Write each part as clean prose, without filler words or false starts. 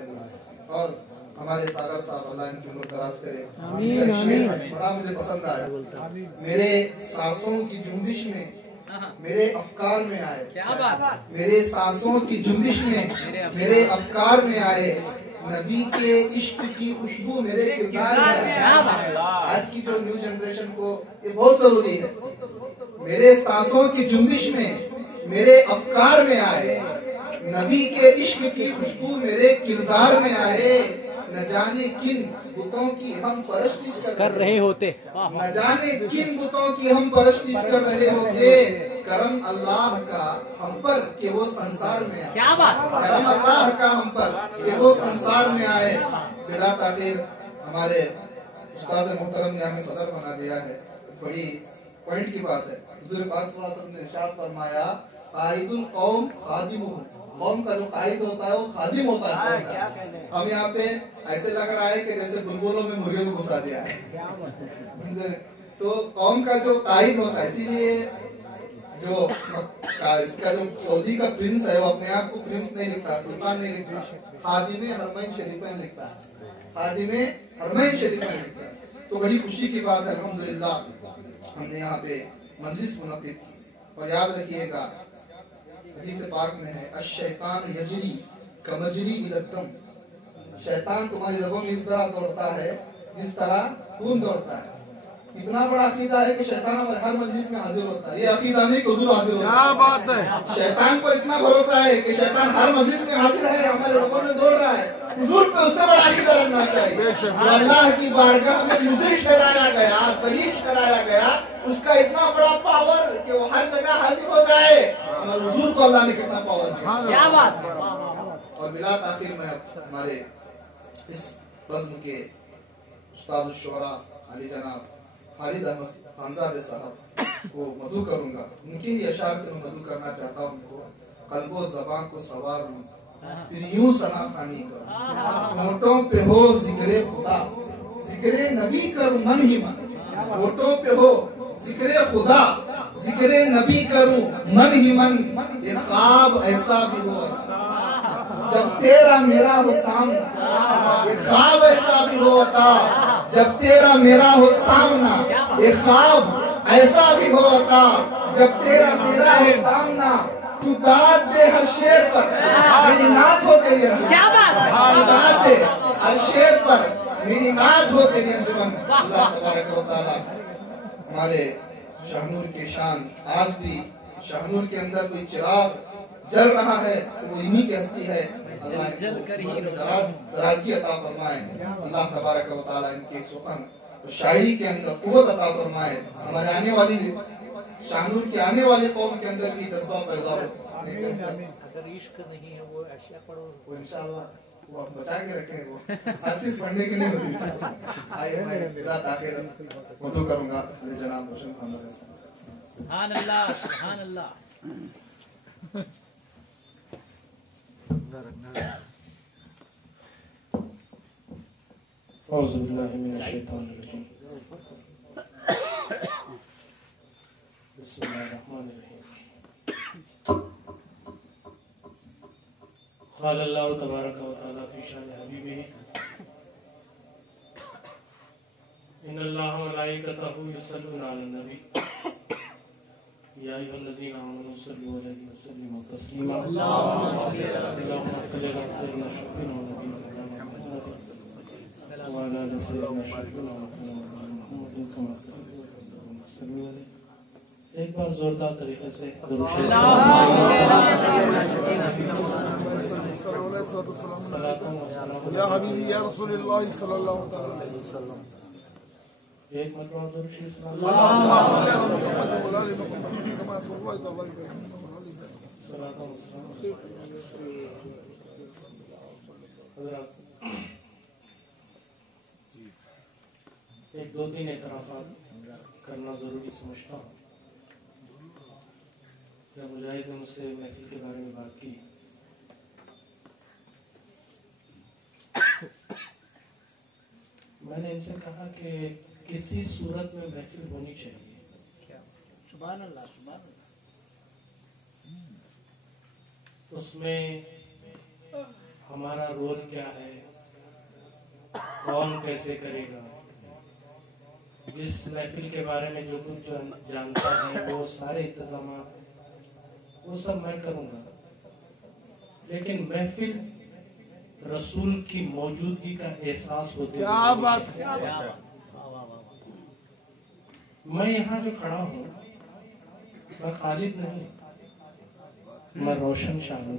करे। और हमारे सागर साहब अल्लाह इनकी उम्र दराज करे। आमीन। बड़ा मुझे पसंद आया, मेरे सांसों की जुम्बिश में मेरे अफकार में आए। क्या बात, मेरे सांसों की जुम्बिश में मेरे अफकार में आए, नबी के इश्क की खुशबू मेरे किरदार में आए। आज की जो न्यू जनरेशन को ये बहुत जरूरी है। मेरे सांसों की जुम्बिश में मेरे अफकार में आए, नबी के इश्क की खुशबू मेरे किरदार में आए। न जाने किन बुतों की हम परस्तिश कर रहे होते, न जाने किन बुतों की हम परस्तिश कर रहे होते। करम अल्लाह का हम पर कि वो संसार में आए। क्या बात, करम अल्लाह का हम पर कि वो संसार में आए। बिला ताखिर हमारे उस्ताद मोहतरम ने हमें सदर बना दिया है, बड़ी पॉइंट की बात है। हुजूर पाक सल्लल्लाहु अलैहि वसल्लम ने इरशाद फरमाया, कायदुल कौम खादिमुहुम, कौम का जो कायद होता है वो खादिम होता है। हम यहाँ पे ऐसे लग रहा है कि जैसे बुलबुलों में मुर्गे को घुसा दिया है। तो कौम का जो कायद होता है, इसीलिए जो इसका जो सऊदी का प्रिंस है वो अपने आप को प्रिंस नहीं लिखता, सुल्तान नहीं लिखता, खादिमे हरमैन शरीफैन लिखता है, खादिमे हरमैन शरीफैन लिखता है। तो बड़ी खुशी की बात है, अल्हम्दुलिल्लाह हमने यहाँ पे मजलिस मुनक़िद की। और याद रखिएगा हदीस पाक में है, अश-शैतान यजरी कमजरी इलद्दम, शैतान तुम्हारी रगों में इस तरह दौड़ता है जिस तरह खून दौड़ता है। इतना बड़ा अकीदा है कि शैतान हर मजलिस में हाजिर होता है। ये अकीदा नहीं कि हुजूर हाजिर होता है। क्या बात है, शैतान को इतना भरोसा है कि शैतान हर मजलिस में हाजिर है, हमारे रगों में दौड़ रहा है। हुजूर पे उससे बड़ा अकीदा रखना चाहिए। अल्लाह की बारगाह में मुज़िल कराया गया, शरीक कराया गया, उसका इतना बड़ा पावर कि वो हर जगह हाजिर हो जाए। और हुजूर को अल्लाह ने कितना पावर दिया। क्या बात। और बिला ताखिर में हमारे इस बज़्म के उस्ताद शुरा अली जनाब खालिद अहमद खानज़ादे साहब को मदू करूंगा। उनके ही अशार से मैं मदू करना चाहता हूँ। कल्बो ज़बान को सवार लूं, फिर यूं सना खानी करूं, होठों पे हो जिक्रे खुदा, जिक्रे नबी करूं मन ही मन। होठों पे हो जिक्रे खुदा, जिक्रे नबी करूं मन ही मन। ये ख्वाब ऐसा भी हो जब तेरा मेरा हो सामना, ये ख्वाब ऐसा भी होता जब तेरा मेरा हो सामना। ये ख्वाब ऐसा भी होता जब तेरा मेरा हो सामना। तू दाद दे हर शेर पर, मेरी नात हो तेरी अंजुमन। तू दाद दे हर शेर पर, मेरी नात हो तेरी अंजुमन। अल्लाह तबारक व तआला हमारे शाहनूर की शान, आज भी शाहनूर के अंदर कोई चिराग जल रहा है तो वो इन्हीं की हस्ती है। अल्लाह दराज़गी अता फरमाए। अल्लाह तबारक व तआला इनके सुखन और शायरी के अंदर कुव्वत अता फरमाए। हमारे आने वाली शाहनूर की आने वाली कौम के अंदर भी जज्बा पैदा हो। अगर इश्क नहीं है वो अशिया पढ़ो, वो इंशाअल्लाह वो आप बचा के रखें, वो हर चीज पढ़ने के लिए होती। आइए मैं बिला ताखिर मदू करूंगा जनाब रोशन खानदान से। सुभान अल्लाह, सुभान अल्लाह। औज़ु बिल्लाहि मिनश शैतानिर रजीम। बिस्मिल्लाहिर रहमानिर रहीम। क़ाल अल्लाहु तबारक व तआला फ़ी शान हबीबिही, इन्नल्लाह व मलाइकतहु युसल्लूना अलन नबी, या अय्युहल्लज़ीना आमनू सल्लु अलैहि व सल्लिमू तस्लीमा। अल्लाहुम्मा सल्लि अला सय्यिदिना शफ़ीना व नबीना मुहम्मद व अला आलि सय्यिदिना शफ़ीना व मुहम्मद कमा सल्लु अलैहि। एक बार जोरदार तरीके से दुरूद शरीफ या हबीबी या रसूलुल्लाह सल्लल्लाहु अलैहि वसल्लम। एक मतलब दुरूद शरीफ एक दो तीन एतराफ़ात करना जरूरी समझता हूँ। जब मुजाहिद ने मुझसे महफिल के बारे में बात की, मैंने इनसे कहा कि किसी सूरत में महफिल होनी चाहिए। क्या सुभान अल्लाह, सुभान अल्लाह। उसमें हमारा रोल क्या है, कौन कैसे करेगा। जिस महफिल के बारे में जो कुछ जानता है वो सारे इंतजाम वो सब मैं करूंगा, लेकिन महफिल रसूल की मौजूदगी का एहसास होते क्या बात है। मैं यहाँ जो खड़ा हूँ मैं खालिद नहीं, मैं रोशन शाह हूँ।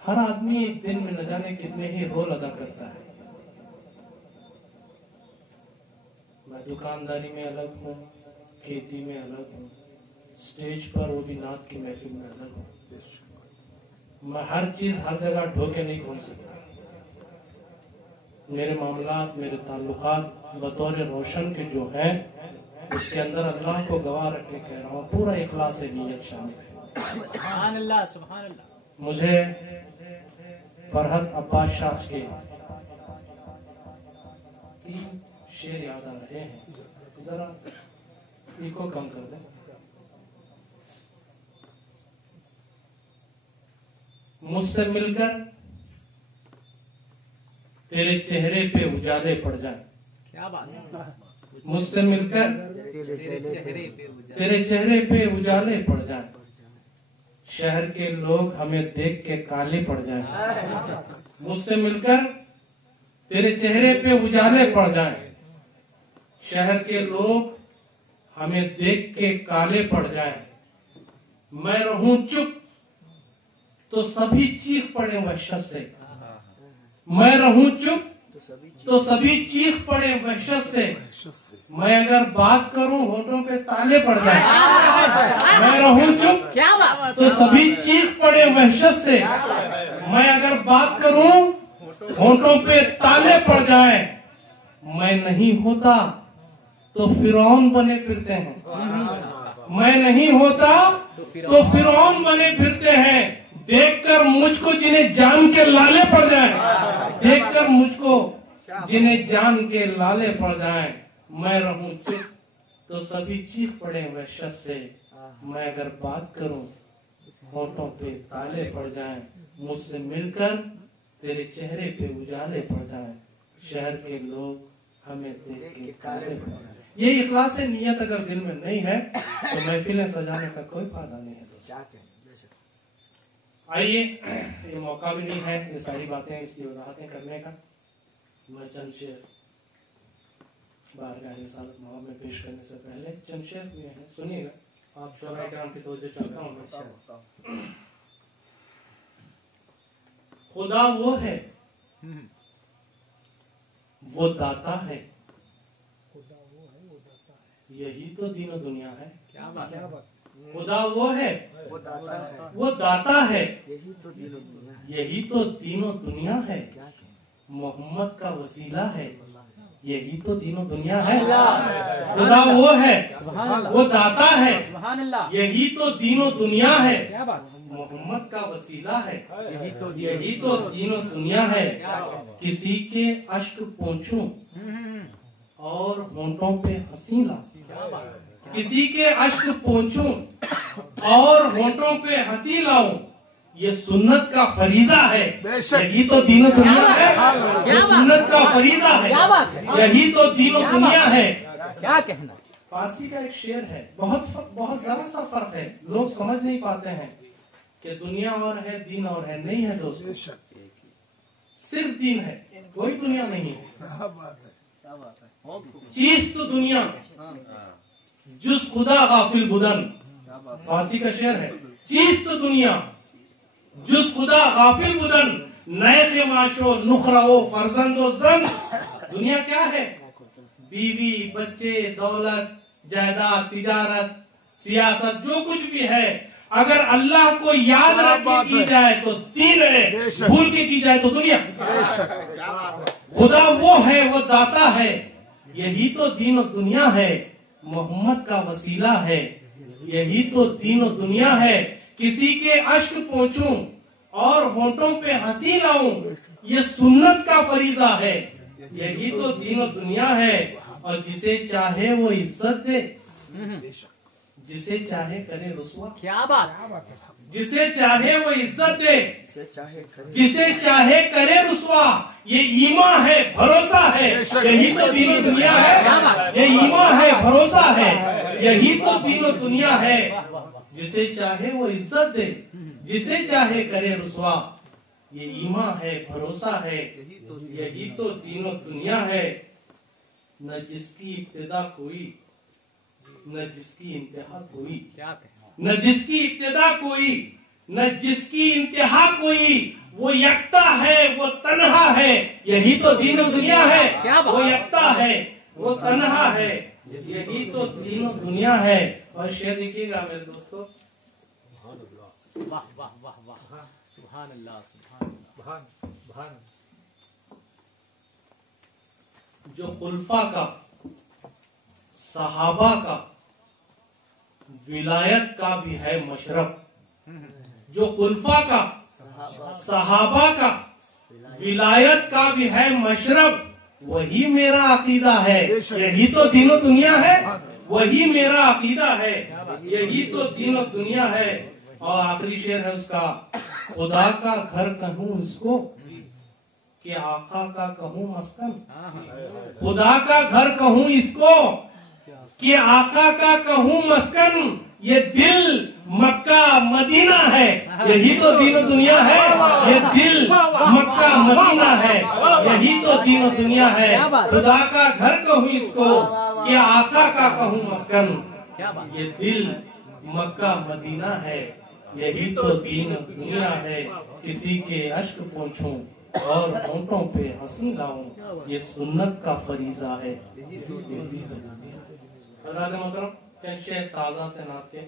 हर आदमी एक दिन में न जाने कितने ही रोल अदा करता है। मैं दुकानदारी में अलग हूँ, खेती में अलग हूँ, स्टेज पर वो भी नात की महफिल में अलग हूँ। मैं हर चीज हर जगह ढोके नहीं घूम सकता। मेरे मामलात, मेरे ताल्लुकात बतौर रोशन के जो हैं उसके अंदर अल्लाह को गवाह रख के कह रहा हूँ, पूरा इखलास नीयत शामिल है। सुभान अल्लाह, सुभान अल्लाह। मुझे फरहत अब्बास शाह के 3 शेर याद आ रहे हैं, जरा इको कम कर दें। मुझसे मिलकर तेरे चेहरे पे उजाले पड़ जाए। क्या बात है। मुझसे मिलकर तेरे चेहरे पे उजाले पड़ जाए, शहर के लोग हमें देख के काले पड़ जाए। मुझसे मिलकर तेरे चेहरे पे उजाले पड़ जाए, शहर के लोग हमें देख के काले पड़ जाए। मैं रहूं चुप तो सभी चीख पड़े वहशत से, मैं रहूं चुप तो सभी चीख पड़े वहशत से। मैं अगर बात करूं होठों पे ताले पड़ जाए, मैं रहूं चुप क्या बात तो सभी चीख पड़े वहशत से। मैं अगर बात करूं होठों पे ताले पड़ जाए। मैं नहीं होता तो फिरौन बने फिरते हैं, मैं नहीं होता तो फिरौन बने फिरते हैं। देखकर मुझको जिन्हें जान के लाले पड़ जाए, देखकर मुझको जिन्हें जान के लाले पड़ जाए। मैं रहूं चुप तो सभी चीख पड़े वहशत से। मैं अगर बात करूं होठों पे ताले पड़ जाए। मुझसे मिलकर तेरे चेहरे पे उजाले पड़ जाए, शहर के लोग हमें देख के काले पड़ जाए। ये इखलास नियत अगर दिल में नहीं है तो महफिलें सजाने का कोई फायदा नहीं है दोस्तों। आइए, ये मौका भी नहीं है ये सारी बातें, इसकी वजाहतें करने का। मैं चंद शेर बारगाह रिसालत मौका में पेश करने से पहले चंद शेर हुए हैं, सुनिएगा। आप शोहरा किराम की तवज्जो चाहता हूँ। खुदा वो है, वो दाता है, यही तो दीन और दुनिया है। क्या बात है। खुदा वो है, वो दाता है, यही तो दीन और दुनिया है। मोहम्मद का वसीला है, यही तो दीन और दुनिया है। खुदा वो है, वो दाता है, यही तो दीन और दुनिया है। मोहम्मद का वसीला है, यही तो दीन और दुनिया है। किसी के अश्क पोंछूं और होंठों पे हंसी लाऊं, किसी के अश्क पोंछूं और होंठों पे हंसी लाऊं, ये सुन्नत का फरीजा है, यही तो दीन और दुनिया है। ये सुन्नत का फरीजा है, यही तो दीन और दुनिया है। क्या कहना। फारसी का एक शेर है, बहुत जरा सा फर्क है, लोग समझ नहीं पाते हैं कि दुनिया और है दीन और है। नहीं है दोस्तों, सिर्फ दीन है, कोई दुनिया नहीं है। चीज तो दुनिया जुस खुदा गाफिल बुदन, फारसी का शेर है। चीज तो दुनिया जुस खुदा गाफिल बुदन, नए के माशो नुखराओ फरजंदो जन। दुनिया क्या है? बीवी, बच्चे, दौलत, जायदाद, तिजारत, सियासत, जो कुछ भी है, अगर अल्लाह को याद रख के की जाए तो दीन है, भूल के की जाए तो दुनिया। खुदा वो है, वो दाता है, यही तो दीन और दुनिया है। मोहम्मद का वसीला है, यही तो दीन और दुनिया है। किसी के अश्क पोंछूं और होंठों पे हंसी लाऊं, ये सुन्नत का फरीजा है, यही तो दीन और दुनिया है। और जिसे चाहे वो इज्जत दे, जिसे चाहे करे रुसवा। क्या बात। जिसे चाहे वो इज्जत दे, जिसे चाहे करे रुसवा। ये ईमान है, भरोसा है, यही तो दीन दुनिया है। ये ईमान है, भरोसा है, यही तो दीन दुनिया है। जिसे चाहे वो इज्जत दे, जिसे चाहे करे रुसवा। ये ईमान है, भरोसा है, यही तो दीन दुनिया है। न जिसकी इब्तिदा कोई, न जिसकी इंतहा कोई, क्या कहना, न जिसकी इब्तिदा कोई, न जिसकी इंतहा कोई। वो यकता है, वो तन्हा है, यही तो दीन दुनिया है। क्या बात? वो यकता है, वो तन्हा है, यही तो दीन दुनिया है। और शेर देखिएगा मेरे दोस्तों, वाह वाह वाह वाह, सुभान अल्लाह, सुभान अल्लाह। जो खुलफा का, सहाबा का, विलायत का भी है मशरब। जो खुलफा का, सहाबा का, विलायत का भी है मशरब। वही मेरा अकीदा है, यही तो दीनो दुनिया है। वही मेरा अकीदा है, यही तो दीनो दुनिया है। और आखिरी शेर है उसका, खुदा का घर कहूँ इसको कि आका का कहूँ मस्कन। खुदा का घर कहूँ इसको कि आका का कहूँ मस्कन। ये दिल मक्का मदीना है, यही तो दीन दुनिया है। ये दिल मक्का मदीना है, यही तो दीन दुनिया है। खुदा का घर कहूँ इसको कि आका का कहूँ मस्कन। ये दिल मक्का मदीना है, यही तो दीन दुनिया है। किसी के अश्क पोंछूं और होंठों पे हंसी लाऊं, ये सुन्नत का फरीजा है। मोहतरम, चंद शेर ताजा से नात के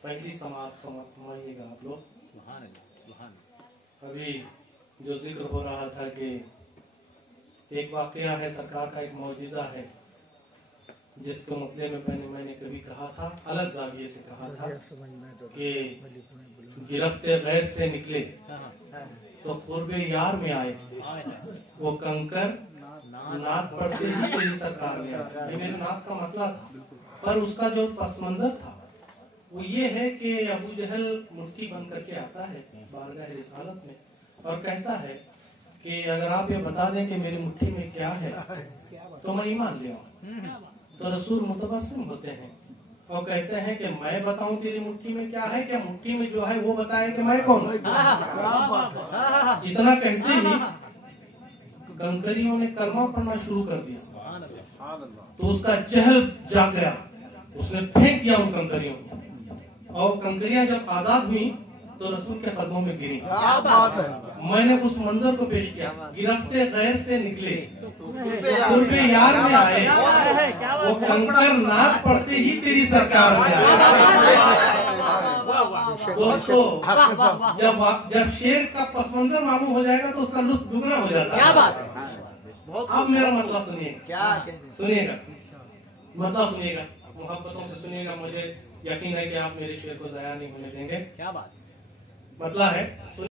पहली समाप्त समझिएगा आप लोग। सुभान अल्लाह, सुभान अल्लाह। अभी जो जिक्र हो रहा था कि एक वाकया है, सरकार का एक मौजूदा है, जिसके मुद्दे में मैंने कभी कहा था, अलग जाविये से कहा था कि गिरफ्ते गैर से निकले तो पूर्वे यार में आए। वो कंकर नाक पड़ते ही तेरी सरकार में आए। ये मेरे नाक का मतलब था, पर उसका जो पस मंजर था वो ये है कि अबू जहल मुट्ठी बन करके आता है बारगाह रिसालत में और कहता है कि अगर आप ये बता दें कि मेरी मुट्ठी में क्या है तो मैं ईमान ले आऊं। तो रसूल मुतबस्सिम होते हैं और कहते हैं कि मैं बताऊं तेरी मुट्ठी में क्या है, क्या मुट्ठी में जो है वो बताए कि मैं कौन। इतना कहते ही कंकरियों ने कलमा पढ़ना शुरू कर दिया। तो उसका चहल जाग गया, उसने फेंक दिया उन कंकरियों को और कंकरियां जब आजाद हुई तो रसूल के कदमों में गिरी। क्या बात है। मैंने उस मंजर को पेश किया, गिरफ्ते गैर से निकले कुर्बे यार में आए, वो कंकर नाक पड़ते ही तेरी सरकार में आए। दोस्तों, जब शेर का पस मंजर मालूम हो जाएगा तो उसका लुत्फ दुगना हो जाता है। क्या बात है। अब मेरा मतलब सुनिएगा, सुनिएगा, मतलब सुनिएगा, मोहब्बतों से सुनिएगा। मुझे यकीन है कि आप मेरे शेर को ज़ाया नहीं होने देंगे। क्या बात, मतलब है